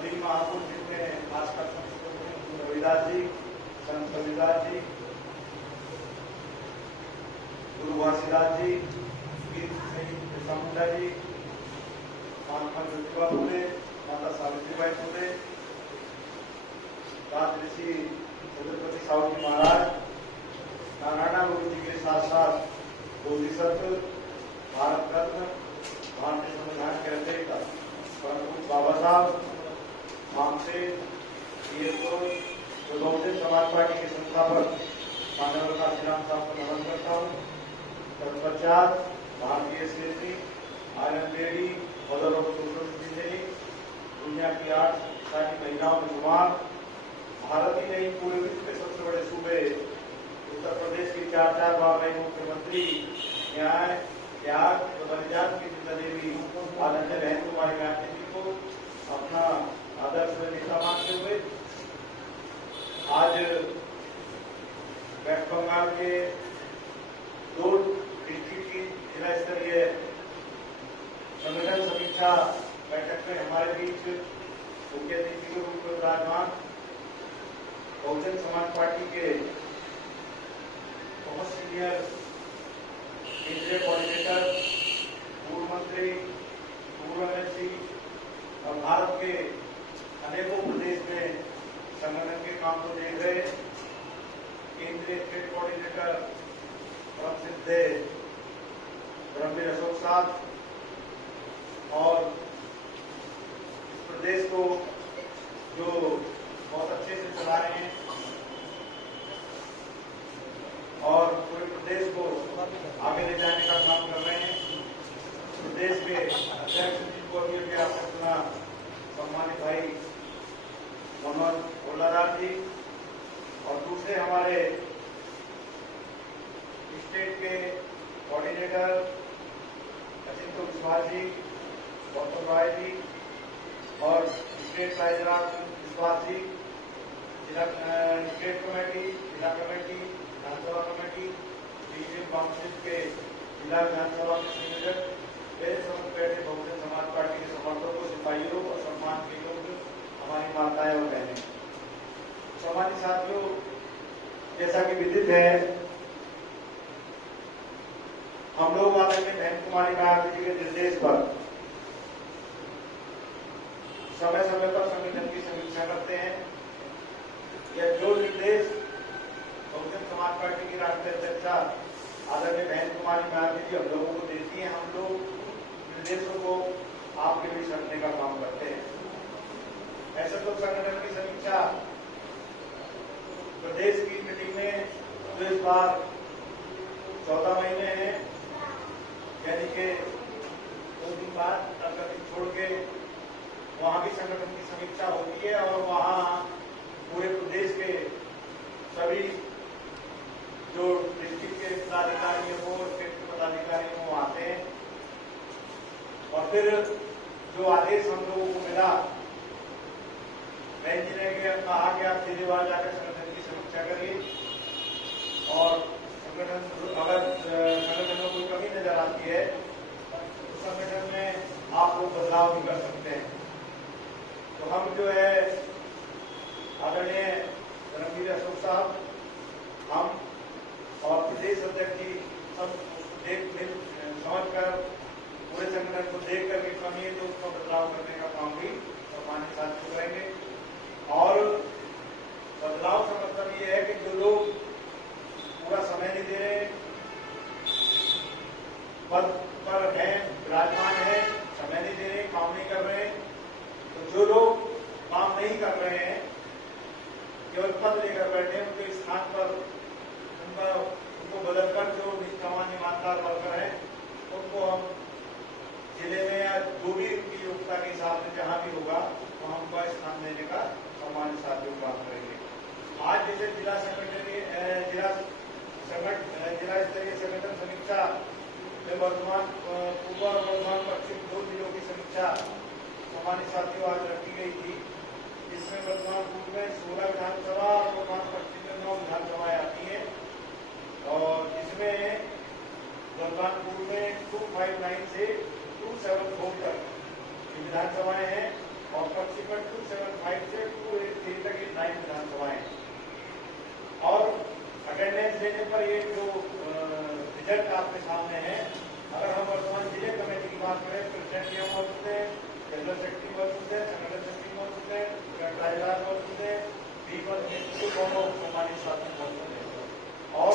सभी महापुरुष जितने हैं, खासकर रविदास जी, संत रविदास जी, गुरु घासीदास जी, बिरसा मुंडा जी, महात्मा ज्योतिबा फुले, माता सावित्रीबाई फुले, राजऋषि छत्रपति साहू जी महाराज, नारायण गुरु जी के साथ साथ बोधिसत्व, भारत रत्न, भारतीय संविधान के रचयिता परम बाबा साहब मामसे जो बहुजन समाज पार्टी के संस्थापक मानव काशीराम साहब को नमन करता हूँ। तत्पश्चात भारतीय श्रेष्ठी iron lady mother of social engineering, दुनिया की 8 शक्तिशाली महिलाओं में शुमार, भारत ही नहीं पूरे विश्व के सबसे बड़े सूबे उत्तर प्रदेश की 4 बार रही मुख्यमंत्री, न्याय त्याग बलिदान की जिंदा देवी आदरणीय बहन कुमारी गांधी जी को अपना आदर्श नेता मानते हुए आज वेस्ट बंगाल के 2 डिस्ट्रिक्ट की जिला स्तरीय संगठन समीक्षा बैठक में हमारे बीच मुख्य अतिथि के रूप में विराजमान बहुजन समाज पार्टी के बहुत सीनियर केंद्रीय कोऑर्डिनेटर, पूर्व मंत्री, पूर्व एमएलसी और भारत के अनेकों प्रदेश में संगठन के काम को देख रहे केंद्रीय स्टेट कोऑर्डिनेटर परम सिद्ध ब्रह्मवीर अशोक साहब और इस प्रदेश को जो बहुत अच्छे से चला रहे हैं और पूरे प्रदेश को आगे ले जाने का काम कर रहे हैं। प्रदेश के अध्यक्ष जी को अभी आपने सुना, सम्मानित भाई मनोज ओलाराम जी, और दूसरे हमारे स्टेट के कोऑर्डिनेटर अचिंत विश्वास जी, डॉक्टर राय जी और स्टेट राजराज विश्वास जी, जिला स्टेट कमेटी, जिला कमेटी, विधानसभा कमेटी, डिवीजन काउंसिल के जिला विधानसभा के संयोजक, मेरे समझ बैठे बहुजन समाज पार्टी के समर्थकों, सिपाहियों और सम्मान के लोग, हमारी माताएं और बहनें, समाजी साथियों, जैसा कि विदित है, हम लोग आदरणीय बहन कुमारी गांधी जी के निर्देश पर समय समय पर संगठन की समीक्षा करते हैं। यह जो निर्देश बहुजन समाज पार्टी की राष्ट्रीय अध्यक्षा आदरणीय बहन कुमारी गांधी जी हम लोगों को देती हैं, हम लोग निर्देशों को आपके बीच रखने का काम करते हैं। ऐसे तो संगठन की समीक्षा प्रदेश की मीटिंग में जो इस बार 14 महीने हैं, यानी कि 2 दिन बाद तक छोड़ के वहां भी संगठन की समीक्षा होती है और वहां पूरे प्रदेश के सभी जो डिस्ट्रिक्ट के पदाधिकारी हो, स्टेट के पदाधिकारी हो आते हैं और फिर जो आदेश हम लोगों को मिला, बहन जी ने कहा कि आप जिलेवार जाकर संगठन की समीक्षा करिए और संगठन अगर संगठन में कोई कमी नजर आती है तो संगठन में आप लोग बदलाव भी कर सकते हैं। तो हम जो है आदरणीय ब्रह्मवीर अशोक साहब, हम और प्रदेश अध्यक्ष जी सब समझ कर पूरे संगठन को देख करके कमी है तो उसका बदलाव करने का काम भी सम्मानित साथियों करेंगे। और बदलाव का मतलब ये है कि जो लोग पूरा समय नहीं दे रहे, पद पर हैं, विराजमान है, समय नहीं दे रहे, काम नहीं कर रहे, तो जो लोग काम नहीं कर रहे हैं, केवल पद लेकर बैठे हैं, उनके स्थान पर उनको बदलकर जो निष्ठावान ईमानदार वर्कर है उनको हम जिले में या जो भी उनकी योग्यता के हिसाब से जहां भी होगा तो हम उनका स्थान देने का सम्मान साथियों बात करेंगे। आज जैसे जिला स्तरीय संगठन समीक्षा में वर्तमान पूर्व और वर्तमान पश्चिम 2 जिलों की समीक्षा सम्मानित साथियों आज रखी गई थी, जिसमें वर्तमान पूर्व में 16 विधानसभा और वर्तमान पश्चिम में 9 विधानसभाएं आती हैं और जिसमें वर्तमान पूर्व में 259 से 274 तक विधानसभाएं हैं और पश्चिम में 275 से 283 तक ये 9 विधानसभाएं। और अटेंडेंस लेने पर ये जो रिजल्ट आपके सामने है, अगर हम वर्तमान जिले कमेटी की बात करें, प्रेसिडेंट यहाँ मौजूद है, जनरल सेक्रेटरी मौजूद है, संगठन सेक्रेटरी मौजूद है, कार्यदार मौजूद है, दोनों सम्मानित साथी मौजूद है। और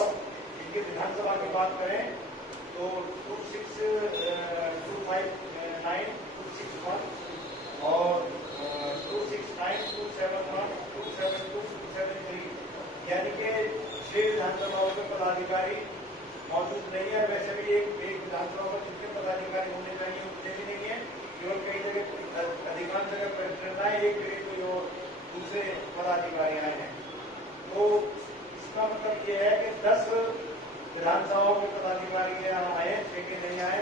इनकी विधानसभा की बात करें तो 26259, 261 और 269, 271, 272, 273, यानी कि 6 विधानसभाओं के पदाधिकारी मौजूद नहीं है। वैसे भी एक विधानसभा पर जितने पदाधिकारी होने चाहिए उतने भी नहीं है, केवल कई जगह अधिकांश जगह प्रेसिडेंट आए, एक जगह कोई और दूसरे पदाधिकारी आए हैं। तो इसका मतलब ये है कि 10 विधानसभाओं के पदाधिकारी यहाँ आए, 6 के नहीं आए।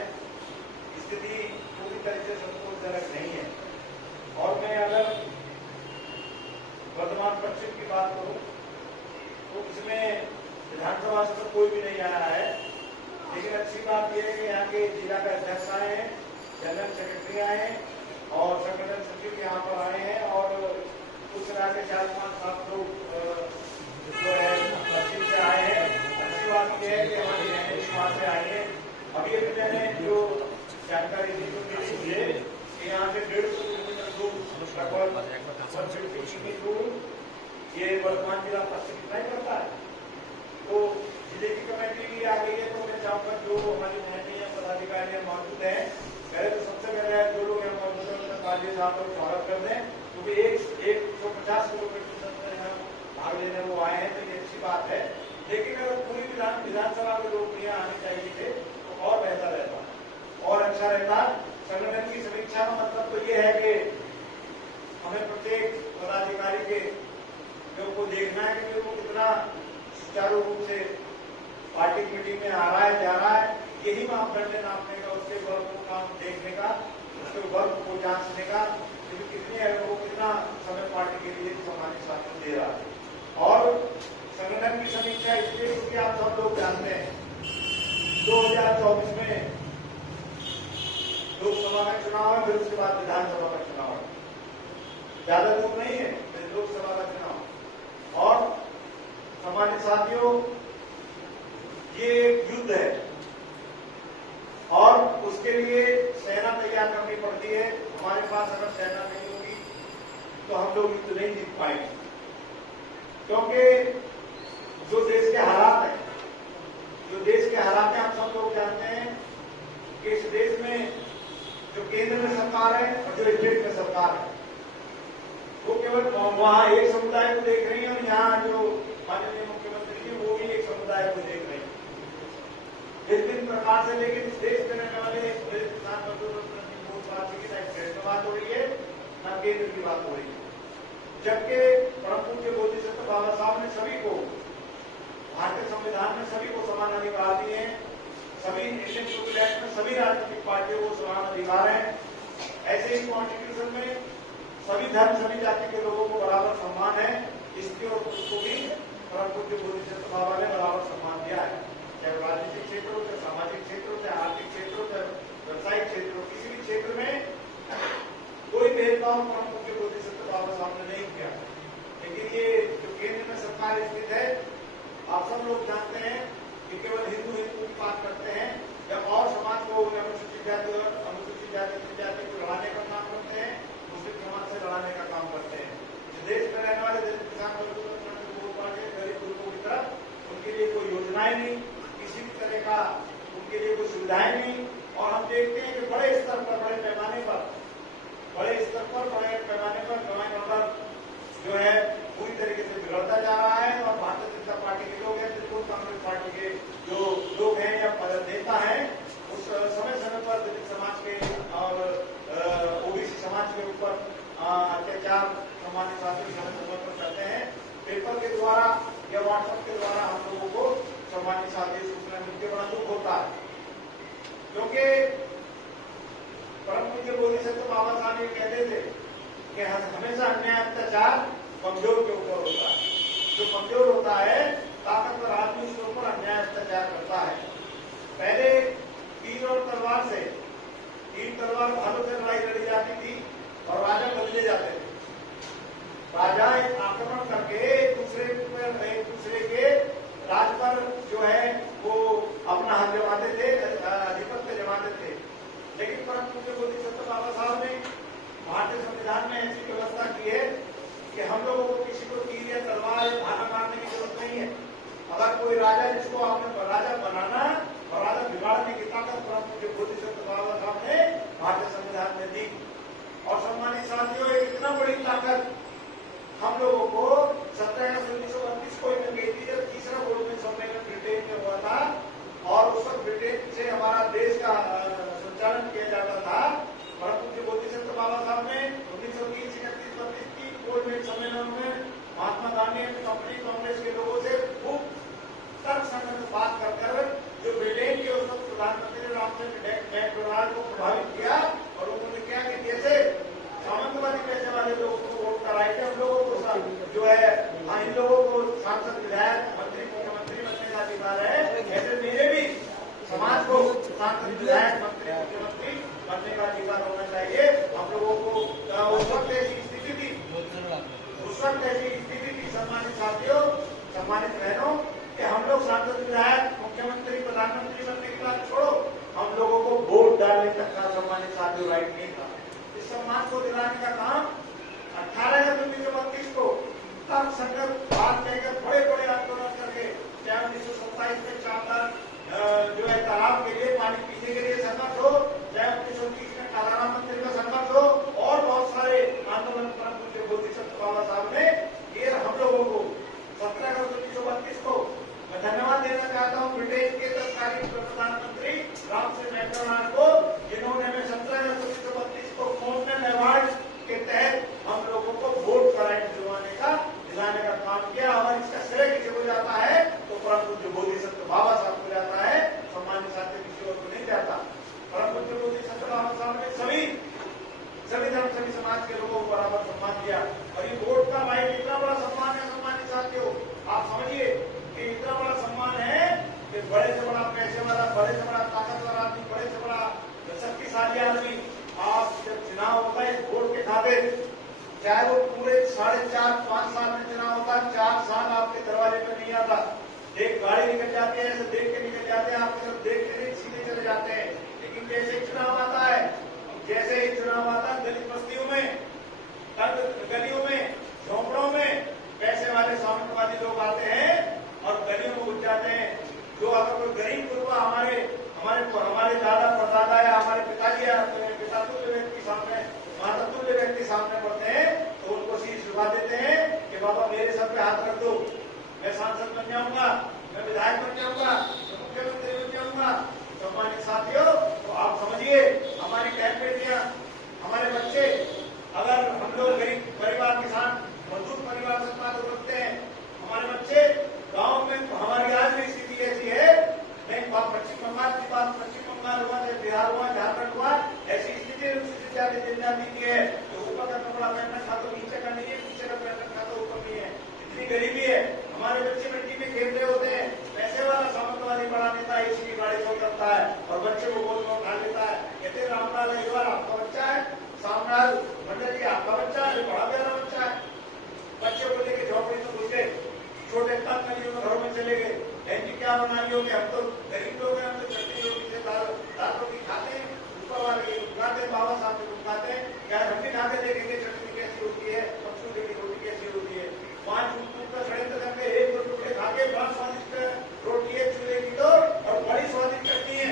स्थिति पूरी तरह से संतोषजनक नहीं है। और मैं अगर वर्तमान पश्चिम की बात करूं तो इसमें विधानसभा से तो कोई भी नहीं आया है, लेकिन अच्छी बात यह है कि यहाँ के जिला का अध्यक्ष आए हैं, जनरल सेक्रेटरी आए हैं और संगठन सचिव यहाँ पर आए हैं और कुछ तरह के 4-5-7 लोग जो है पश्चिम से आए हैं। अच्छी बात यह है कि हमारी बहनें भी वहाँ से आई है। अभी अभी मैंने जो जानकारी दी तो मिली है कि यहाँ से 150 किलोमीटर दूर ये वर्तमान जिला पश्चिम कितना ही करता है। तो जिले की कमेटी भी आ गई है। तो मैं चाहूंगा जो हमारी बहनें या पदाधिकारी मौजूद हैं, पहले तो सबसे पहले जो लोग यहाँ मौजूद है उनका काजी साहब को स्वागत कर दें, क्योंकि 150 किलोमीटर भाग लेने वो आए हैं, तो ये अच्छी बात है। लेकिन अगर पूरी विधानसभा के लोग यहाँ आने चाहिए थे तो और बेहतर रहता और अच्छा रहता। संगठन की समीक्षा का मतलब तो ये है कि हमें प्रत्येक पदाधिकारी के जो को देखना है कि वो कितना सुचारू रूप से पार्टी मीटिंग में आ रहा है, जा रहा है। यही मापदंड नापने का, उसके वर्क को काम देखने का, उसके वर्क को जांचने का, कितने है वो कितना समय पार्टी के लिए सम्मानित साथियों दे रहा है। और संगठन की समीक्षा इसलिए क्योंकि आप सब लोग जानते हैं 2024 में लोकसभा का चुनाव है, फिर उसके बाद विधानसभा का चुनाव है। ज्यादा दूर नहीं है, फिर लोकसभा का चुनाव। और सम्मानित साथियों, ये एक युद्ध है और उसके लिए सेना तैयार करनी पड़ती है। हमारे पास अगर सेना नहीं होगी तो हम लोग युद्ध नहीं जीत पाएंगे, क्योंकि जो देश के हालात हैं, आप सब लोग जानते हैं कि इस देश में जो केंद्र में सरकार है और जो स्टेट में सरकार है, वो केवल वहां एक समुदाय को देख रही है और यहाँ जो माननीय मुख्यमंत्री जी वो भी एक समुदाय को देख रहे हैं। इस प्रकार से, लेकिन इस देश में रहने वाले किसान मजदूर की ना स्टेट में बात हो रही है ना केंद्र की बात हो रही है। जबकि परम पूज्य बोधिसत्व बाबा साहब ने सभी को, भारतीय संविधान में सभी को समान अधिकार दिए हैं। सभी इंडियन पीपल एक्ट में सभी राजनीतिक पार्टियों को समान अधिकार है। ऐसे ही कॉन्स्टिट्यूशन में सभी धर्म, सभी जाति के लोगों को बराबर सम्मान है। इसके और उसको भी परम पूज्य बोधिसत्व बाबा ने बराबर सम्मान दिया है, चाहे राजनीतिक क्षेत्र हो, चाहे सामाजिक क्षेत्र हो, चाहे आर्थिक क्षेत्र हो, चाहे व्यवसायिक क्षेत्र हो, किसी भी क्षेत्र में कोई भेदभाव परम पूज्य बोधिसत्व बाबा साहब ने नहीं किया। लेकिन ये जो केंद्र में सरकार स्थित है, आप सब लोग जानते हैं कि केवल हिंदू की बात करते हैं या और समाज को, अनुसूचित जाति और अनुसूचित जाति को लड़ाने का काम करते हैं, मुस्लिम समाज से लड़ाने का काम करते हैं। देश में रहने वाले दलित किसान मजदूर गरीब लोगों की तरफ उनके लिए कोई योजनाएं नहीं, किसी भी तरह का उनके लिए कोई सुविधाएं नहीं। और हम देखते हैं कि बड़े स्तर पर, बड़े पैमाने पर गवर्नमेंट ऑर्डर जो है पूरी तरीके से बिगड़ता जा रहा है। और भारतीय जनता पार्टी के लोग हैं, त्रिपुरा कांग्रेस पार्टी के जो लोग हैं या नेता हैं, उस समय पर दलित समाज के और ओबीसी समाज के ऊपर अत्याचार सम्मानित साथियों समय पर करते हैं। पेपर के द्वारा या व्हाट्सएप के द्वारा हम लोगों को सम्मानित साथी सूचना मिलकर बड़ा दुख होता है, क्योंकि परम पूज्य बोधिसत्व बाबा साहब ये कहते थे कि हमेशा अन्याय अत्याचार कमजोर के ऊपर होता है। जो कमजोर होता है, ताकतवर आदमी उसके ऊपर अन्याय अत्याचार करता है। पहले तीर और तलवार भालों से लड़ाई लड़ी जाती थी और राजा बदले ले जाते थे। राजा आक्रमण करके एक दूसरे के राज पर जो है वो अपना हाथ जमाते थे, आधिपत्य जमाते थे। लेकिन परम पूज्य बोधिसत्व बाबा साहब ने भारतीय संविधान में ऐसी व्यवस्था की है कि हम लोगों को किसी को तीर या तलवार या भाला मारने की जरूरत नहीं है। अगर कोई राजा जिसको आपने राजा बनाना और राजा बिगाड़ने की ताकत परम पूज्य बोधिसत्व बाबा साहब ने भारतीय संविधान में दी। और सम्मानित साथियों, इतना बड़ी ताकत हम लोगों को 17 अगस्त 1932 को मिल गई थी, जब तीसरा गोल्डन सम्मेलन ब्रिटेन में हुआ था और उस वक्त ब्रिटेन से हमारा देश का संचालन किया जाता था। परम पूज्य बोधिसत्व बाबा साहब ने 1930, 31, 32 की गोल्डन सम्मेलन में महात्मा गांधी कंपनी कांग्रेस के लोगों से खूब तर्क संगत बात कर जो ब्रिटेन के उस वक्त प्रधानमंत्री रामचंद्र मैकडोनाल्ड को प्रभावित किया। और उन्होंने क्या कि जैसे सामंतवादी पैसे वाले लोगों को वोट कराए थे, हम लोगों को जो है इन लोगों को सांसद, विधायक, मंत्री, मुख्यमंत्री बनने का अधिकार है, ऐसे मेरे भी समाज को सांसद, विधायक, मंत्री, मुख्यमंत्री बनने का अधिकार होना चाहिए। हम लोगों को उस वक्त ऐसी स्थिति थी, सम्मानित साथियों, सम्मानित बहनों, कि हम लोग सांसद, विधायक, मुख्यमंत्री, प्रधानमंत्री बनने की बात छोड़ो, हम लोगों को वोट डालने तक का सम्मानित साथियों राइट नहीं था। इस सम्मान को दिलाने का काम 18 अगस्त 1932 को तर्क संगत बात कहकर बड़े बड़े आंदोलन करके, चाहे 1927 में चांदर जो है तालाब के लिए, पानी पीने के लिए संघर्ष हो, चाहे 1930 में कालाराम मंदिर का संघर्ष हो, और बहुत सारे आंदोलन परम पूज्य बोधिसत्व बाबा साहब ने ये हम लोगों को 17 अगस्त 1932 को मैं धन्यवाद देना चाहता हूँ ब्रिटेन के तत्कालीन प्रधानमंत्री रामचंद्र मैकडोनाल्ड को, जिन्होंने हमें 17 अगस्त 1932 को कॉमनवेल्थ अवार्ड के तहत हम लोगों को वोट राइट दिलाने का काम किया। और इसका श्रेय किसी को जाता है तो परम पूज्य बोधिसत्व बाबा साहब को जाता है, सम्मानित साथी किसी और को नहीं जाता। परम पूज्य बोधिसत्व बाबा साहब ने सभी धर्म, सभी समाज के लोगों को बराबर सम्मान दिया। और ये वोट का राइट इतना बड़ा सम्मान है सम्मानित साथियों, आप समझिए कि इतना बड़ा सम्मान है कि बड़े से बड़ा पैसे वाला, बड़े से बड़ा ताकतवर आदमी, बड़े से बड़ा शक्तिशाली आदमी, आप जब चुनाव होता है वोट के खाते, चाहे वो पूरे 4.5-5 साल में चुनाव होता है, 4 साल आपके दरवाजे पे नहीं आता, एक गाड़ी निकल जाती है, ऐसे देख के निकल जाते हैं, आपकी तरफ देख के नहीं सीधे चले जाते हैं। लेकिन जैसे ही चुनाव आता है, जैसे ही चुनाव आता है, दलित बस्तियों में, गलियों में, झोंपड़ों में पैसे वाले सामंतवादी लोग आते हैं और गलियों में घुस जाते हैं। जो अगर कोई गरीब गुरुआ हमारे दादा परदादा या हमारे पिताजी या पितातुल्य व्यक्ति सामने, मातातुल्य व्यक्ति सामने पड़ते हैं, तो उनको शीश झुका देते हैं कि बाबा मेरे सर पे हाथ रख दो, मैं सांसद बन जाऊंगा, मैं विधायक बन जाऊंगा, मुख्यमंत्री बन जाऊंगा। सम्मानित साथियों, तो आप समझिए हमारी बहन बेटियां, हमारे बच्चे, अगर हम लोग गरीब परिवार किसान मजदूर परिवार से बात करते हैं, हमारे बच्चे गांव में, तो हमारी आज भी स्थिति ऐसी है, नहीं पश्चिम बंगाल की बात, पश्चिम बंगाल हुआ, बिहार हुआ, झारखंड हुआ, ऐसी स्थिति जनजाति की है तो ऊपर का कपड़ा पहनना था तो नीचे का नहीं है, नीचे का पहनना था तो ऊपर नहीं है, इतनी गरीबी है। हमारे बच्चे मिट्टी में खेल रहे होते हैं, पैसे वाला सामंतवादी बड़ा नेता इसी की गाड़ी को करता है और बच्चे को गोद में उठा लेता है, कहते रामलाल एक बार आपका बच्चा है, सामलाल मंडल जी आपका बच्चा है, बड़ा प्यारा बच्चा है। बच्चे को लेके झोपड़ी में घुस गए, छोटे गलियों में घरों में चले गए, बहन क्या बना रही होगी, हम तो गरीब लोग हैं, हम तो चटनी रोटी से दाल रोटी खाते हैं, ऊपर वाले खाते, बाबा साहब को खाते हैं, क्या हम भी खा के देखेंगे चटनी कैसी होती है, मछली की रोटी कैसी होती है। 5 फुट का षड्यंत्र करके 1-2 टुकड़े खा के बड़ा स्वादिष्ट रोटी है चूल्हे की तो, और बड़ी स्वादिष्ट चटनी है।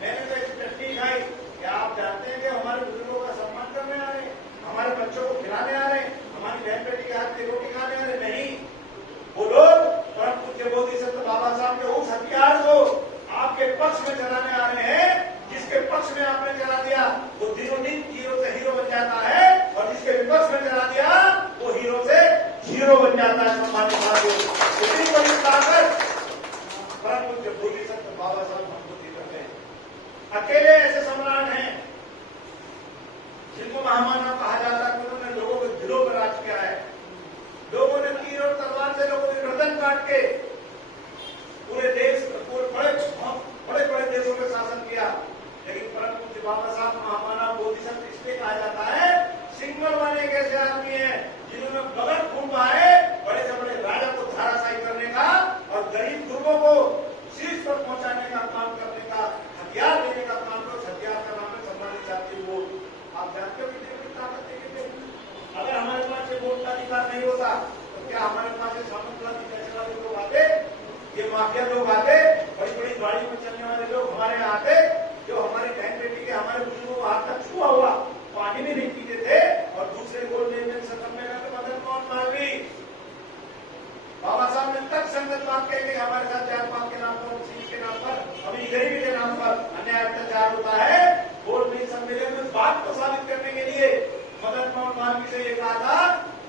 मैंने तो ऐसी चटनी खाई। क्या आप जानते हैं कि हमारे बुजुर्गों का सम्मान करने आ रहे हैं, हमारे बच्चों को खिलाने आ रहे हैं, हमारी बहन बेटी के हाथ की रोटी खाने आ रहे? नहीं, वो लोग परम पूज्य बोधिसत्व बाबा साहब के उस हथियार को आपके पक्ष में चलाने आ रहे हैं, जिसके पक्ष में आपने चला दिया वो दिनों दिन हीरो से हीरो बन जाता है, और जिसके विपक्ष में चला दिया वो हीरो से हीरो बन जाता है। सम्मानित साथियों, इतनी बड़ी ताकत परम पूज्य बोधिसत्व बाबा साहब हमको दी करते हैं। अकेले ऐसे सम्राट हैं जिनको महामानव कहा जाता है, उन्होंने लोगों के दिलों पर राज किया है। लोगों ने तीर और तलवार से लोगों के गर्दन काट के पूरे देश, बड़े बड़े देशों में शासन किया। लेकिन परम पूज्य बाबा साहब महामानव बोधिसत्व इसलिए कहा जाता है, सिंगल वन एक ऐसे नहीं होता तो क्या हमारे पास ये सामंतवादी पैसे वाले लोग आते, ये माफिया लोग आते, बड़ी बड़ी गाड़ी में चलने वाले लोग हमारे यहाँ आते, जो हमारी बहन बेटी के हमारे बुजुर्गों को हाथ तक छुआ हुआ पानी भी नहीं पीते थे, और दूसरे गोल्ड मेडल सम्मेलन में मदन मोहन मालवीय बाबा साहब ने तक संगत बात कह के हमारे साथ जात पात के नाम पर, मुस्लिम के नाम पर, अभी गरीबी के नाम पर अन्याय अत्याचार होता है। गोल्ड मेडल सम्मेलन में बात को साबित करने के लिए मदन मोहन मालवीय से ये कहा था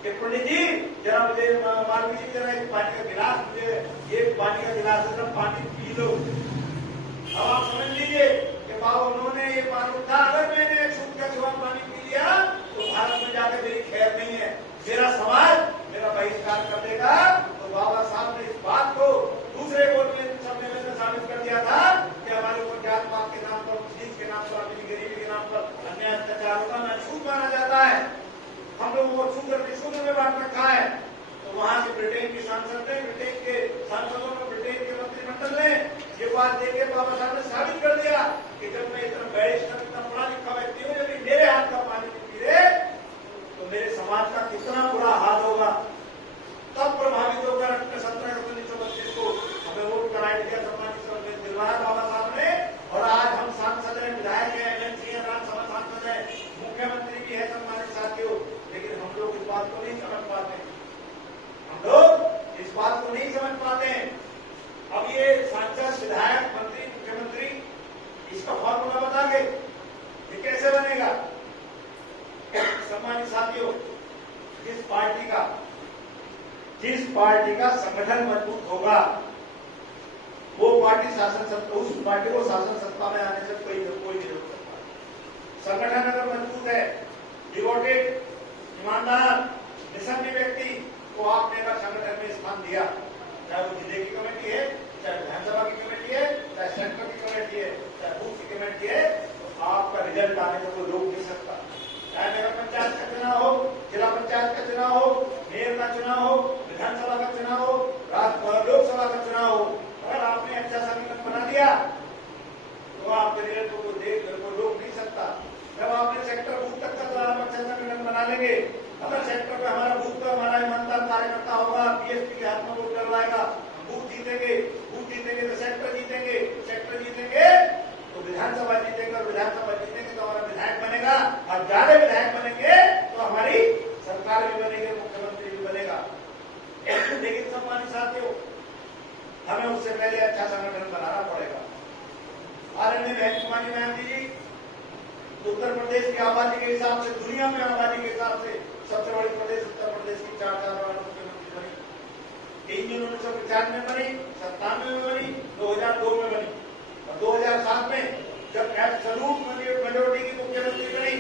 कि पंडित जी जरा मुझे, मालवीय जी जरा एक पानी का गिलास, मुझे एक पानी का गिलास जरा पानी पी लो। अब आप समझ लीजिए कि बाबा उन्होंने ये पानी उठा, अगर मैंने छूट का छुआ पानी पी लिया तो भारत में जाकर मेरी खैर नहीं है, मेरा समाज मेरा बहिष्कार कर देगा। तो बाबा साहब ने इस बात को दूसरे गोल्ड मेडल सम्मेलन में साबित कर दिया था कि हमारे ऊपर जात पात के नाम पर, मुस्लिम के नाम पर, अपनी गरीबी के नाम पर अन्याय अत्याचार होता है, छूट माना जाता है, हम लोगों को शूद्र में बांट रखा है। तो वहां से ब्रिटेन की सांसद ने, ब्रिटेन के सांसदों ने, ब्रिटेन के मंत्रिमंडल ने ये बात देके बाबा साहब ने साबित कर दिया कि जब मैं इतना बैरिस्टर, इतना पढ़ा लिखा व्यक्ति हूँ, यदि मेरे हाथ का पानी नहीं पी रहे तो मेरे समाज का कितना बुरा हाल होगा। तब प्रभावित होकर 17/1932 को हमें वोट कराया दिया, सम्मानित दिलवाया बाबा साहब ने, और आज हम सांसद हैं, विधायक हैं, एमएलसी हैं, राज्यसभा सांसद हैं, मुख्यमंत्री भी है सम्मानित साथियों, लेकिन हम लोग इस बात को नहीं समझ पाते, हम लोग इस बात को नहीं समझ पाते हैं। अब ये सांसद, विधायक, मंत्री, मुख्यमंत्री, इसका फॉर्मूला बता के ये कैसे बनेगा? सम्मानित साथियों, जिस पार्टी का संगठन मजबूत होगा वो पार्टी शासन सत्ता, उस पार्टी को शासन सत्ता में आने से कोई नहीं रोक सकता। संगठन अगर मजबूत है, डिवोटेड, ईमानदार, निसन्नी व्यक्ति को आपने अगर संगठन में स्थान दिया, चाहे वो जिले की कमेटी है, चाहे विधानसभा की कमेटी है, चाहे सेक्टर की कमेटी है, चाहे बूथ की कमेटी है, तो आपका रिजल्ट आने से कोई रोक नहीं सकता। चाहे नगर पंचायत का चुनाव हो, जिला पंचायत का चुनाव हो, मेयर का चुनाव हो, विधानसभा का चुनाव हो, लोकसभा का चुनाव हो, अगर आपने अच्छा संगठन बना दिया तो आपके रिजल्ट को देख कर रोक नहीं सकता। जब आपने सेक्टर बूथ तक का अच्छा संगठन बना लेंगे, अगर सेक्टर पे हमारा बूथ का हमारा ईमानदार कार्यकर्ता होगा, पीएसपी के हाथ में वोट डलवाएगा, बूथ जीतेंगे तो सेक्टर जीतेंगे, सेक्टर जीतेंगे तो विधानसभा जीतेंगे, और विधानसभा जीतेंगे तो हमारा विधायक बनेगा, और ज्यादा विधायक बनेंगे तो हमारी सरकार भी बनेगी, मुख्यमंत्री भी बनेगा। लेकिन सम्मानित साथियों, हमें उससे पहले अच्छा संगठन बनाना पड़ेगा। आदरणीय बहन कुमारी गांधी जी उत्तर प्रदेश की आबादी के हिसाब से, दुनिया में आबादी के हिसाब से सबसे बड़ी प्रदेश उत्तर प्रदेश की 4 बार मुख्यमंत्री बनी। 3 जून 1995 में बनी, 97 में बनी, 2002 में बनी, और 2007 में जब एब्सोल्यूट मेजॉरिटी की मुख्यमंत्री बनी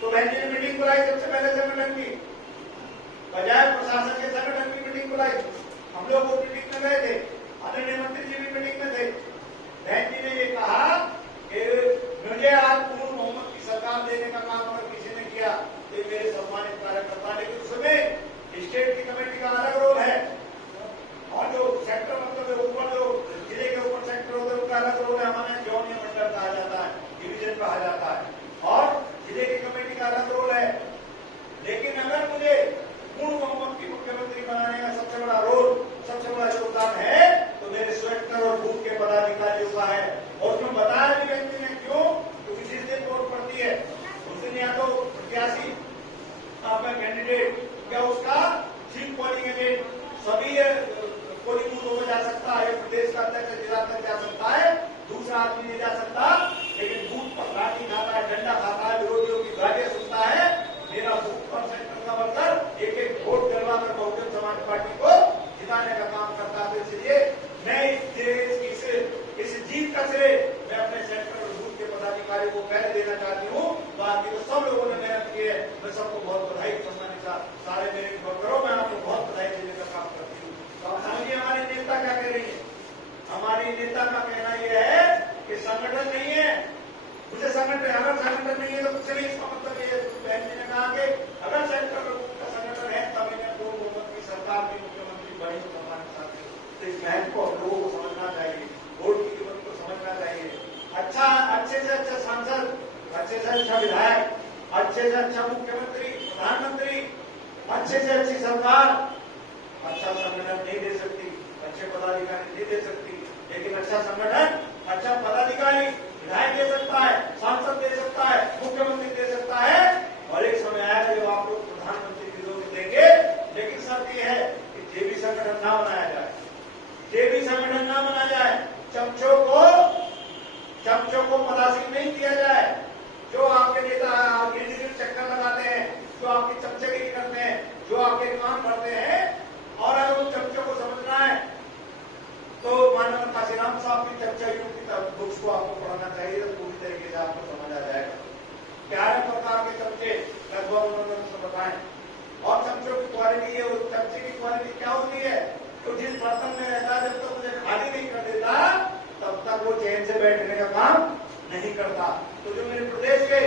तो बहन जी ने मीटिंग बुलाई, सबसे पहले संगठन की, बजाय प्रशासन के संगठन की मीटिंग बुलाई। हम लोग वो मीटिंग में गए थे, आदरणीय मंत्री जी भी मीटिंग में थे। बहन जी ने ये कहा कि मुझे आज पूर्ण बहुमत की सरकार देने का काम अगर किसी ने किया तो ये मेरे सम्मानित कार्यकर्ता, लेकिन उसमें स्टेट की कमेटी का अलग रोल है, और जो सेक्टर मतलब ऊपर जो जिले के ऊपर सेक्टर होते हैं उनका अलग रोल है। हमारे जोन या मंडल कहा जाता है, डिवीजन कहा जाता है, और जिले की कमेटी का अलग रोल है। लेकिन अगर मुझे पूर्ण बहुमत की मुख्यमंत्री बनाने का सबसे बड़ा रोल, सबसे बड़ा योगदान है तो मेरे सेक्टर और बूथ के पदाधिकारियों का है। और उसमें बताया भी व्यक्ति ने क्यों, क्योंकि जिस दिन वोट पड़ती है उस दिन या तो प्रत्याशी आपका कैंडिडेट या उसका चीफ पोलिंग एजेंट सभी पोलिंग बूथों में जा सकता है, प्रदेश का अध्यक्ष जिला अध्यक्ष जा सकता है, दूसरा आदमी नहीं जा सकता। लेकिन बूथ पर लाठी खाता है, डंडा खाता है, विरोधियों की गालियां सुनता है। मेरा बूथ पर सेक्टर का वर्कर एक वोट डलवाकर बहुजन समाज पार्टी को जिताने का काम करता है। इसलिए मैं इस जीत का श्रेय मैं अपने सेक्टर और बूथ के पदाधिकारियों को पहले देना चाहती हूँ। बाकी तो सब लोगों ने मेहनत की है, मैं सबको बहुत बधाई, सम्मानित सारे मेरे वर्करों, मैं आपको बहुत बधाई देने का काम करती हूँ। तो आप समझिए हमारी नेता क्या कह रही है। हमारी नेता का कहना यह है कि संगठन नहीं है, मुझे संगठन, अगर संगठन नहीं है तो कुछ नहीं। इसका मतलब ये बहन जी ने कहा कि अगर सेक्टर का संगठन है तब इन्हें पूर्ण बहुमत की सरकार की मुख्यमंत्री बनी सम्मानित साथी। तो इस बहन को हम लोगों को समझना चाहिए, वोट की कीमत को समझना चाहिए। अच्छे से अच्छा सांसद, अच्छे से अच्छा विधायक, अच्छे से अच्छा मुख्यमंत्री, प्रधानमंत्री अच्छे से अच्छी सरकार अच्छा संगठन नहीं दे सकती, अच्छे पदाधिकारी नहीं दे सकती, लेकिन अच्छा संगठन, अच्छा पदाधिकारी विधायक दे सकता है, सांसद दे सकता है, मुख्यमंत्री दे सकता है। और एक समय आएगा जब आप लोग प्रधानमंत्री की नौकरी देंगे, लेकिन शर्त यह है कि जेबी संगठन ना बनाया जाए, जेबी संगठन ना बनाया जाए, चमचों को पदासीन नहीं किया जाए। जो आपके नेता इर्द गिर्द चक्कर लगाते हैं, जो आपकी चमचेगिरी करते हैं, जो आपके काम करते हैं, और अगर उन चमचों को समझना है तो माननीय काशीराम साहब की चर्चा की बुक्स को आपको पढ़ना चाहिए, तो पूरी तरीके से आपको समझ आ जाएगा क्या है प्रकार के चमचे लगभग उन्होंने बताएं। और चमचों की क्वालिटी है, उस चमचे की क्वालिटी क्या होती है, तो जिस बर्तन में रहता है जब तक मुझे खाली नहीं कर देता तब तक वो चैन से बैठने का काम नहीं करता। तो जो मेरे प्रदेश के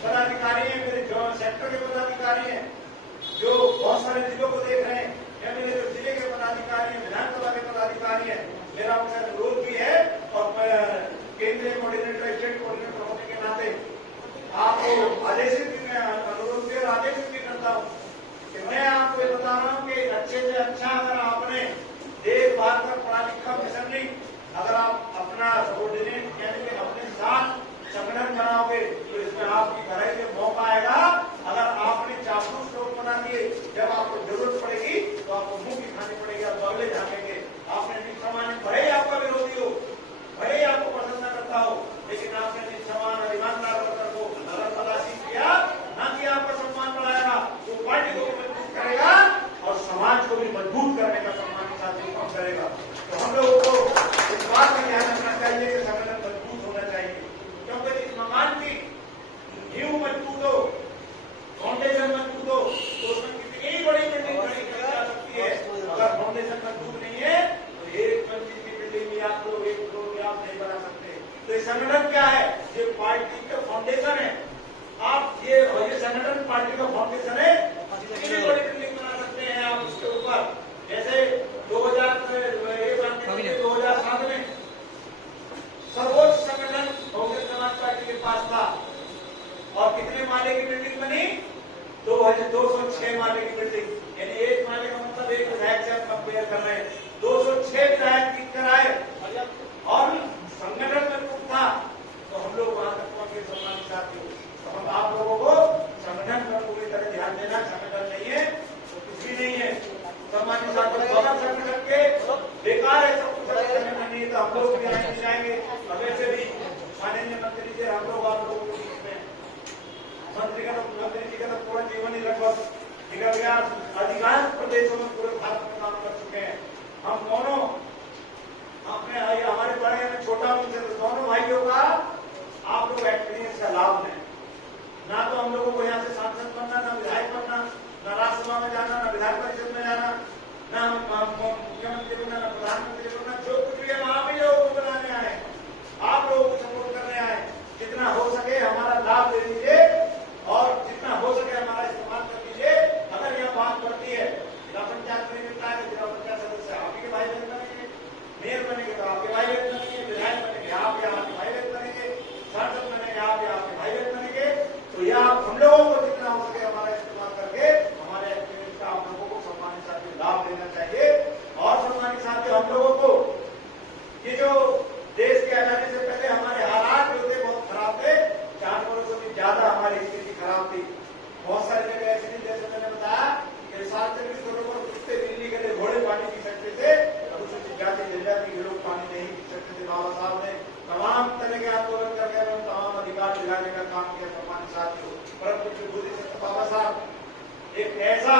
पदाधिकारी हैं, मेरे जो सेक्टर के पदाधिकारी हैं, जो बहुत सारे जिलों को देख रहे हैं, या मेरे जो जिले के पदाधिकारी हैं, विधानसभा के पदाधिकारी हैं, मेरा उनसे अनुरोध भी है और केंद्रीय कोऑर्डिनेटर, स्टेट कोऑर्डिनेटर होने के नाते आपको आदेशित भी मैं अनुरोध भी और आदेशित भी करता हूँ कि मैं आपको ये बता रहा हूँ कि अच्छे से अच्छा अगर आपने देखभाल कर पढ़ा लिखा मिशनरी अगर आप अपना सबोर्डिनेट यानी कि अपने साथ संगठन बनाओगे तो इसमें आपकी भलाई में मौका आएगा। अगर आपने चापलूस लोग बना दिए, जब आपको जरूरत पड़ेगी तो आपको मुंह की खानी पड़ेगी, आप बगले झांकेंगे। आपने निष्ठावान, भले ही आपका विरोधी हो, भले ही आपको पसंद न करता हो, लेकिन आपने निष्ठावान और ईमानदार वर्कर को अगर पदासीन किया, ना कि आपका सम्मान बढ़ाएगा, वो पार्टी को भी मजबूत करेगा और समाज को भी मजबूत करने का सम्मान के साथ काम करेगा। तो हम लोगों को इस बात का ध्यान रखना चाहिए कि संगठन मजबूत होना चाहिए, क्योंकि इस मकान की नींव मजबूत हो, फाउंडेशन मजबूत हो, तो उसमें कितनी बड़ी बिल्डिंग खड़ी की जा सकती है। अगर फाउंडेशन मजबूत नहीं है तो एक मंजिल की बिल्डिंग भी आप लोग एक फ्लोर भी आप नहीं बना सकते। तो ये संगठन क्या है, ये पार्टी का फाउंडेशन है। आप ये संगठन पार्टी का फाउंडेशन है, कितनी बड़ी बिल्डिंग बना सकते हैं आप उसके ऊपर। जैसे 2007 में सर्वोच्च संगठन बहुजन समाज पार्टी के पास था और कितने माले की बिल्डिंग बनी, 206 माले की बिल्डिंग, यानी एक माले का मतलब एक विधायक से हम कंपेयर कर रहे हैं। 206 विधायक जीत कर आए और संगठन मजबूत था, तो हम लोग वहां तक पहुंचे। सम्मानित साथियों, तो हम आप लोगों को संगठन पर पूरी तरह ध्यान देना, संगठन नहीं है तो कुछ भी नहीं है। सम्मानित साथियों, गलत संगठन के बेकार है, सब कुछ संगठन नहीं तो हम लोग भी आगे जाएंगे। अब ऐसे भी माननीय मंत्री जी, हम लोग आप लोगों के बीच में मंत्री जी का तो पूरा जीवन ही लगभग निकल गया, अधिकांश प्रदेशों में पूरे भारत में काम कर चुके हैं। हम दोनों अपने हमारे बड़े में छोटा मुझसे तो दोनों भाइयों का आप लोग एक्सपीरियंस का लाभ लें। ना तो हम लोगों को यहाँ से सांसद बनना, ना विधायक बनना, ना राज्यसभा में जाना, ना विधान परिषद में जाना, ना मुख्यमंत्री बनना, ना प्रधानमंत्री बनना। जो कुछ भी हम आप ही लोगों को बनाने आए, आप लोगों को सपोर्ट करने आए। जितना हो सके हमारा लाभ ले लीजिए और जितना हो सके हमारा इस्तेमाल कर लीजिए। अगर यह बात बढ़ती है, जिला पंचायत में मिलता है, जिला पंचायत सदस्य आपके भाई बहन बनेंगे, मेयर बनेंगे तो आपके भाई बहन बनेंगे, विधायक बनेंगे आप या आपके भाई बहन बनेंगे, सांसद बनेंगे आप या आपके भाई बहन बनेंगे। तो यह हम लोगों को जितना हो सके हमारा इस्तेमाल करके हमारे एक्सपीरियंस का आप लोगों को सम्मानित साथियों लाभ लेना चाहिए। और सम्मानित साथियों, हम लोगों को ये जो देश के आजादी से पहले हमारे हालात जो थे बहुत खराब थे, 4 वर्षों से ज्यादा हमारी स्थिति खराब थी। बहुत सारी जगह ऐसी थी, जैसे मैंने बताया कि सार्वजनिक स्थलों पर कुत्ते बिल्ली के लिए घोड़े पानी पी सकते थे, अनुसूचित जाति जनजाति के लोग पानी नहीं पी सकते थे। बाबा साहब ने तमाम तरह के आंदोलन करके तमाम अधिकार दिलाने का काम किया। सम्मानित साथियों, परम पूज्य सत्य बाबा साहब एक ऐसा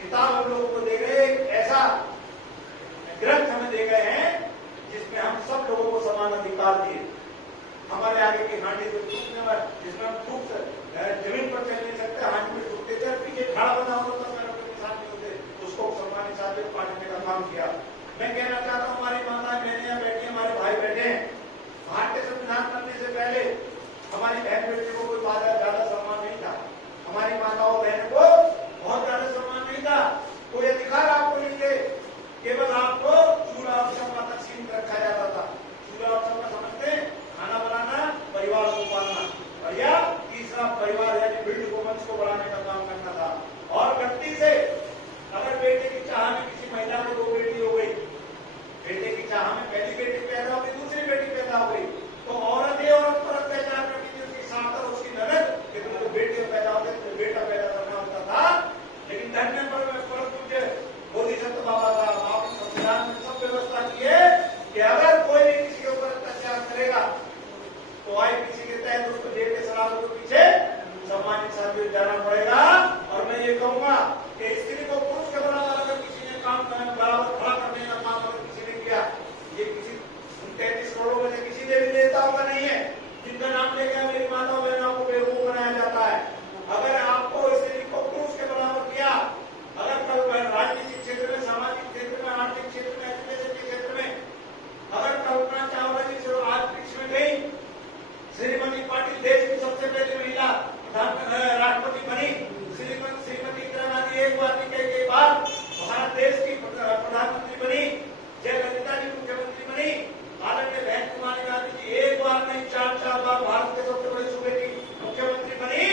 किताब हम लोगों को दे गए, एक ऐसा ग्रंथ हमें दे गए हैं जिसमें हम सब लोगों को समान अधिकार दिए। हमारे आगे की हांडी जो टूटने वाले, जिसमें हम टूट जमीन पर चल नहीं सकते, हांडी में टूटते थे, पीछे खड़ा बना होता तो मेरे कोई किसान नहीं होते, उसको सम्मानित साथियों काटने का काम किया। मैं कहना चाहता हूँ, हमारी माताएं बहनें बैठी, हमारे भाई बैठे हैं, भारतीय संविधान बनने से पहले हमारी बहन बेटी को कोई ज्यादा सम्मान नहीं था, हमारी माताओं बहनों को बहुत ज्यादा सम्मान नहीं था, कोई अधिकार आपको नहीं थे। केवल आपको चूल्हा और चौका तक सीमित रखा जाता था। चूल्हा और चौका समझते, खाना बनाना, परिवार को पालना, और या तीसरा परिवार यानी बिल्ड को, वंश को बढ़ाने का काम करना था। और गलती से जाना पड़ेगा। और मैं ये कहूंगा कि स्त्री को पुरुष के बराबर अगर किसी ने काम बराबर खड़ा करने का काम अगर किसी ने किया, ये किसी 33 करोड़ में से किसी देवी देवताओं का नहीं है जिनका नाम लेकर मेरी माता बहनों को बेवकूफ बनाया जाता है। अगर आपको स्त्री को पुरुष के बराबर किया, अगर कल राजनीतिक क्षेत्र में, सामाजिक क्षेत्र में, आर्थिक क्षेत्र में, एजुकेशन के क्षेत्र में अगर कल्पना चावला जी से आज बीच में गई, श्रीमती पाटिल देश की सबसे पहली महिला राष्ट्रपति बनी, श्रीमती इंदिरा गांधी एक बार नहीं कई बार भारत देश की प्रधानमंत्री बनी, जयललिता जी मुख्यमंत्री बनी, आदरणीय बहन कुमारी गांधी जी एक बार नहीं 4 बार भारत के सबसे बड़े सूबे की मुख्यमंत्री बनी,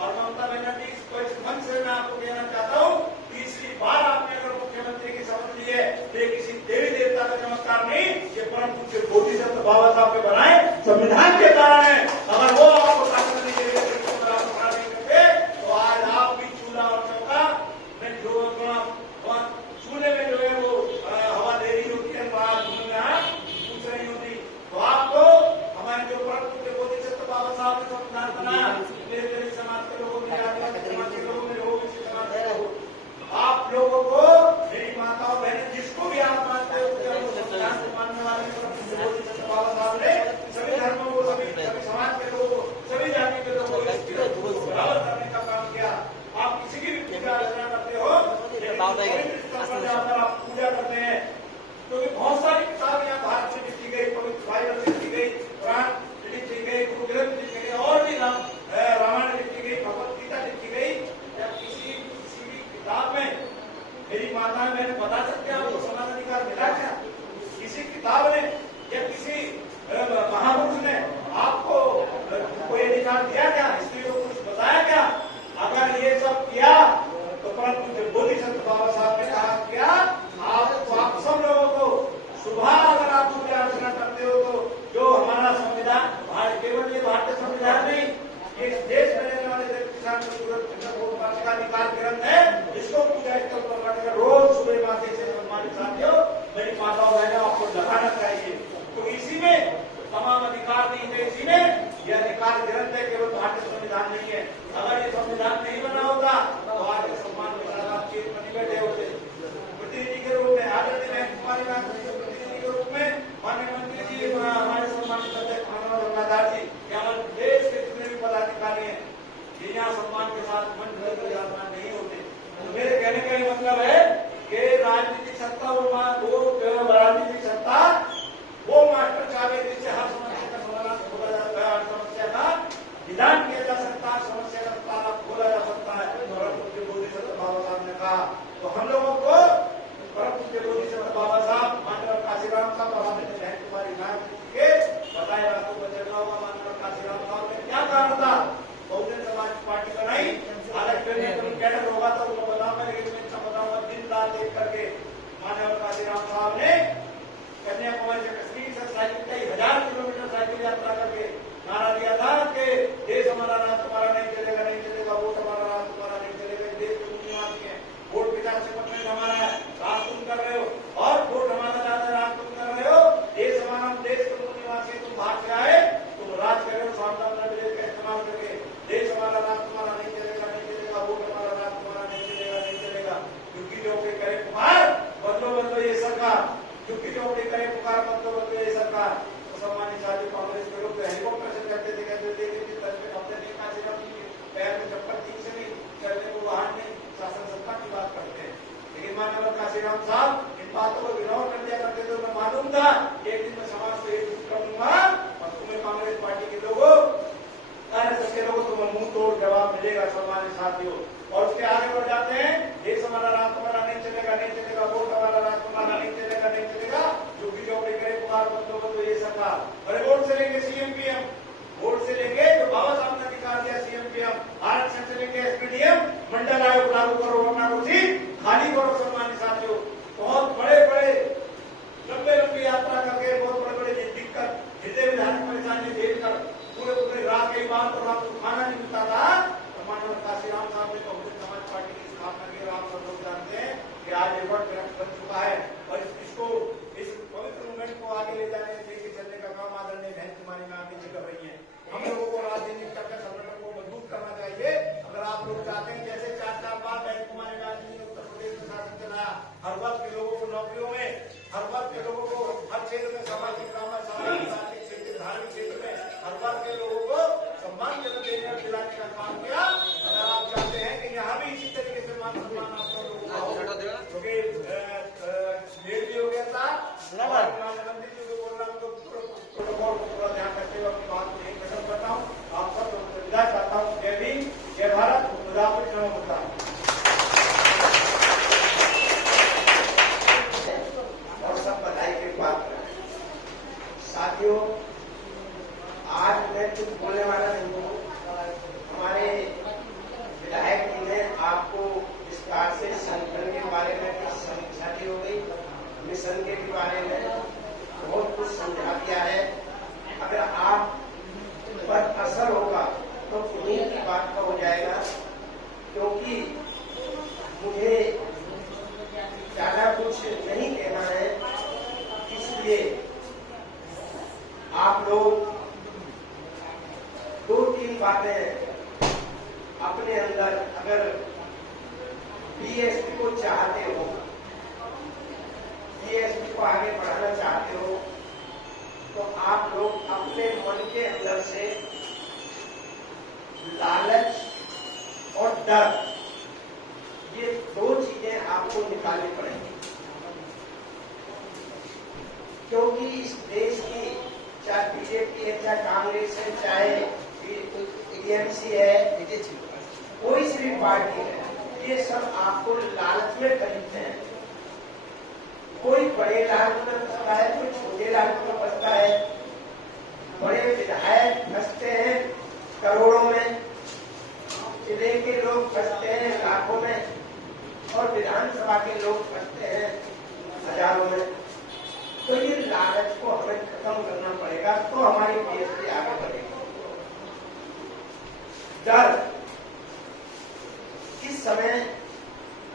और ममता बनर्जी को इस मंच से मैं आपको कहना चाहता हूँ, तीसरी बार आपने अगर मुख्यमंत्री की शपथ ली है तो ये किसी देवी देवता का चमत्कार नहीं, ये परम पूज्य बोधिसत्व बाबा साहब के बनाए संविधान के कारण है। अगर वो आपको ताकत नहीं देते तो आज आप भी चूल्हा और चौका में जो चूल्हे में जो है वो हवा दे रही होती है, पूछ रही होती, तो आपको हमारे जो परम पूज्य बोधिसत्व बाबा साहब ने संविधान बनाया, मेरे दलित समाज के लोगों ने, आदिवासी समाज के लोगों ने, ओबीसी समाज के लोगों, आप लोगों को, मेरी माताओं बहनें, जिसको भी आप मानते हो संविधान को मानने वाले बाबा साहब ने सभी धर्मों को, सभी समाज के लोगों को, सभी जाति के लोगों को बराबर करने का काम किया। आप किसी की भी पूजा अर्चना करते हो, आप पूजा करते हैं, क्योंकि बहुत सारी किताब यहाँ भारत में लिखी गई, पवित्र बाइबल लिखी गई, कुरान लिखी गई, गुरु ग्रंथ लिखी गई, और भी रामायण लिखी गई, भगवत गीता लिखी गई। या किसी भी किताब में मेरी माता मैंने बता सकते हैं आपको समान अधिकार मिला क्या? किसी किताब ने या किसी महापुरुष ने आपको कोई अधिकार दिया क्या? स्त्री को कुछ बताया क्या? अगर ये सब किया तो परम बोधिसत्व बाबा साहब ने कहा क्या, आप सब लोगों को सुबह अगर आप पूजा अर्चना करते हो तो जो हमारा संविधान, केवल ये भारतीय संविधान नहीं, ये देश में रहने वाले किसान का अधिकार ग्रंथ है, इसको पूजा स्थल पर बैठकर रोज सुबह माथे से सम्मानित साथियों, मेरी माताओं बहनों, आपको लगाना चाहिए। तो इसी में तमाम अधिकार नहीं थे, इसी में यह अधिकार ग्रंथ है, केवल भारतीय संविधान नहीं है। अगर ये संविधान नहीं बना होता तो आज के सम्मान के साथ आप चेत बनी बैठे होते, प्रतिनिधि के रूप में, आदरणीय बहन कुमारी गांधी के प्रतिनिधि के रूप में, माननीय मंत्री जी, हमारे सम्मानित अध्यक्ष मानव गंगाधर जी, हमारे देश के जितने भी पदाधिकारी हैं, ये यहाँ सम्मान के साथ मन विराजमान नहीं होते। तो मेरे कहने का ये मतलब है कि राजनीतिक सत्ता वो राजनीतिक सत्ता वो मास्टर चाबी जिससे हर समस्या का समाधान खोला जाता है, हर समस्या का निदान किया जा सकता है, समस्या का ताला खोला जा सकता है। परम पूज्य बोधिसत्व बाबा साहब ने कहा, तो हम लोगों को परम पूज्य बोधिसत्व बाबा साहब, माननीय काशीराम साहब और हमारे बहन कुमारी गांधी के बताए आपको बचेगा होगा। माननीय काशीराम साहब ने क्या कहा था, बहुजन समाज पार्टी बनाई, अलग कैडर होगा तो उनको बताऊंगा, लेकिन मैं इतना बताऊंगा, दिन रात एक करके माननीय काशीराम साहब ने कन्याकुमारी से कश्मीर से साइकिल कई 1000 किलोमीटर साइकिल यात्रा करके नारा दिया था कि देश हमारा राज तुम्हारा नहीं चलेगा, नहीं चलेगा, वोट हमारा राज तुम्हारा नहीं चलेगा, देश के निवासी है, वोट 50% हमारा है, राज तुम कर रहे हो, और वोट हमारा ज्यादा, राज तुम कर रहे हो, देश हमारा, देश के निवासी तुम बाहर से आए, तुम राज कर रहे हो, सावधान का इस्तेमाल करके, देश हमारा राज तुम्हारा नहीं चलेगा, नहीं चलेगा, वोट हमारा राज तुम्हारा नहीं चलेगा, नहीं चलेगा, क्योंकि जो करे पुकार बदलो बदलो ये सरकार, क्योंकि जो करे पुकार बदलो बदलो ये सरकार। तो सम्मानित साथियों, कांग्रेस के लोग हेलीकॉप्टर से कहते थे पैर में चप्पल ठीक से नहीं, चलने को वाहन नहीं, शासन सत्ता की बात करते हैं, लेकिन माननीय काशीराम साहब इन बातों को इग्नोर कर दिया करते थे। मैं मालूम था एक दिन मैं समाज को एक करूंगा और तुम्हें कांग्रेस पार्टी के लोगों, आरएसएस के लोगों तुम्हें मुंह तोड़ जवाब मिलेगा। सम्मानित साथियों, और उसके आगे बढ़ जाते हैं, देश हमारा राज तुम्हारा नहीं चलेगा, नहीं चलेगा, वोट हमारा राज तुम्हारा नहीं चलेगा, नहीं चलेगा, जो भी जो करे पुकार बदलो बदलो ये सरकार। अरे वोट से लेंगे सीएम पीएम, वोट से लेंगे जो बाबा साहब ने अधिकार दिया सीएम पीएम, आरक्षण से लेंगे एसपीडीएम, मंडल आयोग लागू करो, अपना कुर्सी खाली करो। सम्मानित साथियों, बहुत बड़े बड़े लंबी यात्रा करके, बहुत बड़े बड़े दिक्कत, हृदय विधान परेशानी झेल कर पूरे रात, कई बार तो रात को खाना नहीं मिलता था, तो माननीय काशीराम साहब ने आपके चरण मुद्दा और सब बधाई के पात्र। साथियों, आज मैं कुछ बोलने वाला नहीं हूँ। हमारे विधायक जी ने आपको विस्तार से संगठन के बारे में भी समीक्षा की हो गई, मिशन के बारे में बहुत कुछ समझा दिया है। अगर आप पर असर होगा तो उन्हीं की बात का हो जाएगा, क्योंकि मुझे ज्यादा कुछ नहीं कहना है। इसलिए आप लोग 2-3 बातें अपने अंदर, अगर बीएसपी को चाहते हो, बीएसपी को आगे बढ़ाना चाहते हो, तो आप लोग अपने मन के अंदर से लालच और डर, ये 2 चीजें आपको निकालनी पड़ेंगी। क्योंकि इस देश की, चाहे बीजेपी है, चाहे कांग्रेस है, चाहे टीएमसी है, कोई सी भी पार्टी है, ये सब आपको लालच में खरीदते हैं। कोई बड़े लालच में फंसता है, कोई छोटे लालच में फंसता है। बड़े विधायक फंसते हैं करोड़ों में, जिले के लोग फंसते हैं लाखों में, और विधानसभा के लोग फंसते हैं हजारों में। तो ये लालच को हमें खत्म करना पड़ेगा, तो हमारी बीएसपी आगे बढ़ेगी। डर, इस समय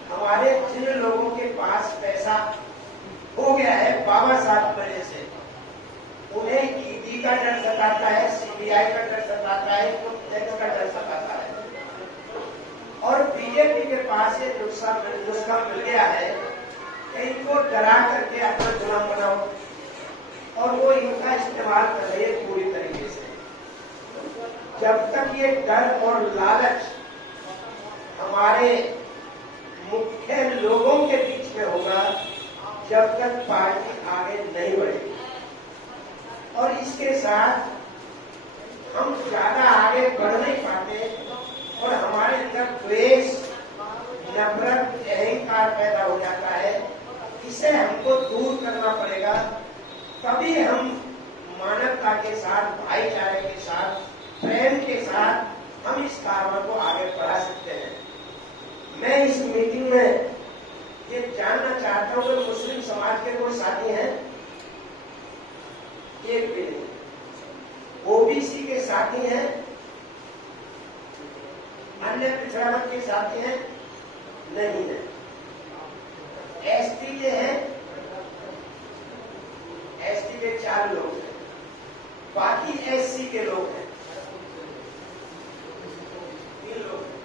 हमारे जिन लोगों के पास पैसा हो गया है बाबा साहब की वजह से, उन्हें ईडी का डर सताता है, सीबीआई का डर सताता है, टैक्स का डर सताता है। और बीजेपी के पास ये नुस्खा मिल गया है कि इनको डरा करके अपना गुलाम बनाओ, और वो इनका इस्तेमाल कर रही है पूरी तरीके से। जब तक ये डर और लालच हमारे मुख्य लोगों के बीच में होगा, जब तक पार्टी आगे नहीं बढ़ेगी। और इसके साथ हम ज्यादा आगे बढ़ नहीं पाते, और हमारे अंदर द्वेष, नफरत, अहंकार पैदा हो जाता है। इसे हमको दूर करना पड़ेगा, तभी हम मानवता के साथ, भाईचारे के साथ, प्रेम के साथ हम इस कारवां को आगे बढ़ा सकते हैं। मैं इस मीटिंग में ये जानना चाहता हूं कि मुस्लिम समाज के कोई साथी हैं? एक भी नहीं। ओबीसी के साथी हैं? अन्य पिछड़ा वर्ग के साथी हैं? नहीं है। एसटी के हैं? एसटी के 4 लोग हैं, बाकी एससी के लोग हैं, 3 लोग हैं।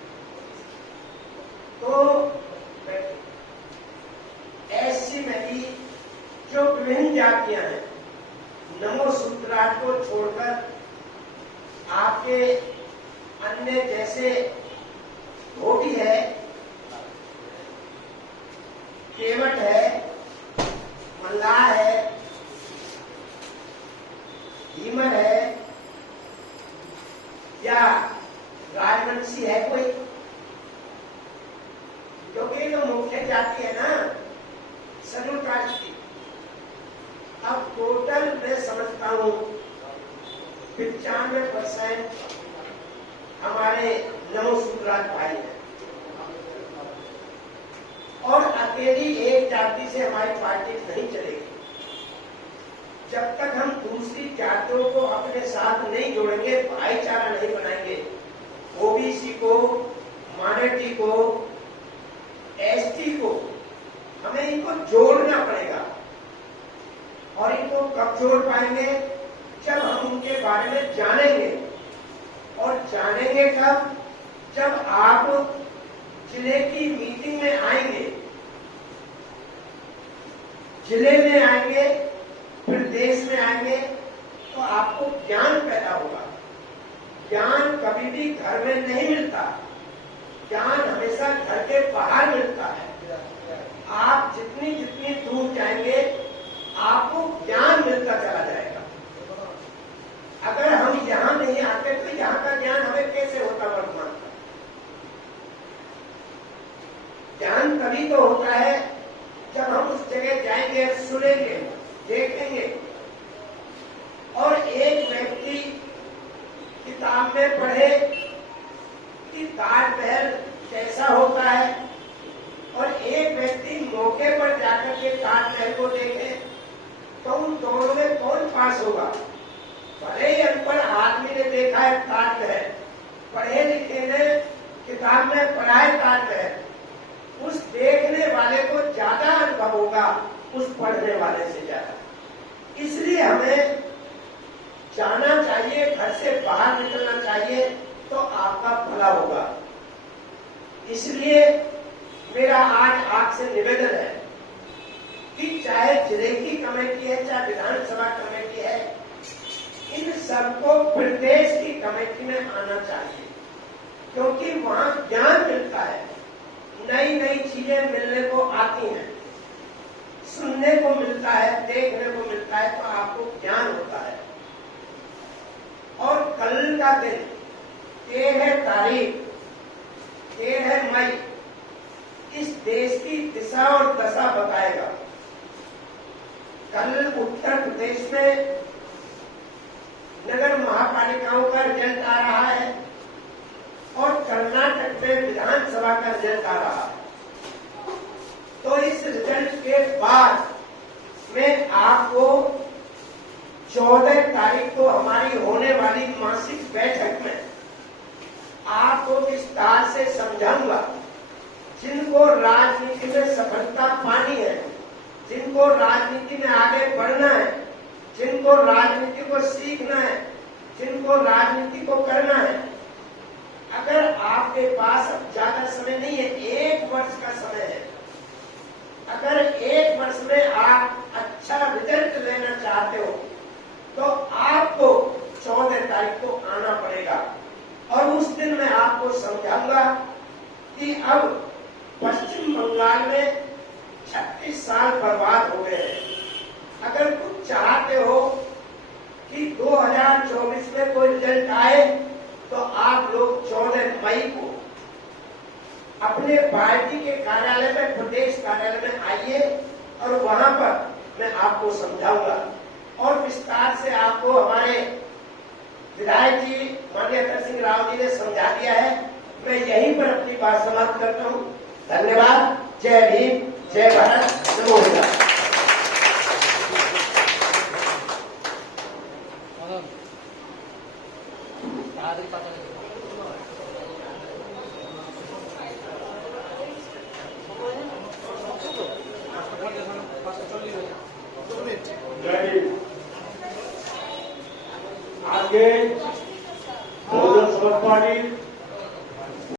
तो एससी में भी जो विभिन्न जातियां हैं, नमो सूत्रार्थ को छोड़कर आपके अन्य जैसे धोबी है, केवट है, मल्लाह है, हीमर है, या राजवंशी है कोई, क्योंकि जो मुख्य जाति है ना शेड्यूल कास्ट की। अब टोटल मैं समझता हूं 95% हमारे नमोसूत्रार्थ भाई हैं, और अकेली एक जाति से हमारी पार्टी नहीं चलेगी। जब तक हम दूसरी जातियों को अपने साथ नहीं जोड़ेंगे, भाईचारा नहीं बनाएंगे, ओबीसी को, माइनॉरिटी को, एसटी को, हमें इनको जोड़ना पड़ेगा। और इनको कब जोड़ पाएंगे? जब हम उनके बारे में जानेंगे। और जानेंगे कब? जब आप जिले की मीटिंग में आएंगे, जिले में आएंगे, फिर देश में आएंगे, तो आपको ज्ञान पैदा होगा। ज्ञान कभी भी घर में नहीं मिलता, ज्ञान हमेशा घर के बाहर मिलता है। आप जितनी जितनी दूर जाएंगे, आपको ज्ञान मिलता चला जाएगा। अगर हम यहाँ नहीं आते तो यहाँ का ज्ञान हमें कैसे होता वर्तमान का? ज्ञान तभी तो होता है जब हम उस जगह जाएंगे, सुनेंगे, देखेंगे। और एक व्यक्ति किताब में पढ़े कि ताजमहल कैसा होता है और एक व्यक्ति मौके पर जाकर के ताजमहल को देखे, तो उन दोनों में कौन पास होगा? भले ही अनपढ़ आदमी ने देखा है ताजमहल, पढ़े लिखे ने किताब में पढ़ा है ताजमहल, उस देखने वाले को ज्यादा अनुभव होगा उस पढ़ने वाले से ज्यादा। इसलिए हमें जाना चाहिए, घर से बाहर निकलना चाहिए, तो आपका भला होगा। इसलिए मेरा आज आपसे निवेदन है कि चाहे जिले की कमेटी है, चाहे विधानसभा कमेटी है, इन सबको प्रदेश की कमेटी में आना चाहिए, क्योंकि वहां ज्ञान मिलता है, नई नई चीजें मिलने को आती हैं, सुनने को मिलता है, देखने को मिलता है, तो आपको ज्ञान होता है। और कल का दिन 13 तारीख 13 मई इस देश की दिशा और दशा बताएगा। कल उत्तर प्रदेश में नगर महापालिकाओं का रिजल्ट आ रहा है और कर्नाटक में विधानसभा का रिजल्ट आ रहा है। तो इस रिजल्ट के बाद में आपको 14 तारीख को हमारी होने वाली मासिक बैठक में आपको विस्तार से समझाऊंगा। जिनको राजनीति में सफलता पानी है, जिनको राजनीति में आगे बढ़ना है, जिनको राजनीति को सीखना है, जिनको राजनीति को करना है, अगर आपके पास अब ज्यादा समय नहीं है, 1 वर्ष का समय है, अगर 1 वर्ष में आप अच्छा रिजल्ट लेना चाहते हो तो आपको 14 तारीख को आना पड़ेगा। और उस दिन मैं आपको समझाऊंगा कि अब पश्चिम बंगाल में 36 साल बर्बाद हो गए हैं। अगर कुछ चाहते हो कि 2024 में कोई रिजल्ट आए, तो आप लोग 14 मई को अपने पार्टी के कार्यालय में, प्रदेश कार्यालय में आइए और वहां पर मैं आपको समझाऊंगा और विस्तार से आपको हमारे विधायक जी माननीय अतर सिंह राव जी ने समझा दिया है। मैं यहीं पर अपनी बात समाप्त करता हूं। धन्यवाद। जय भीम, जय भारत, नमो बुद्धाय। आगे बहुजन समाज पार्टी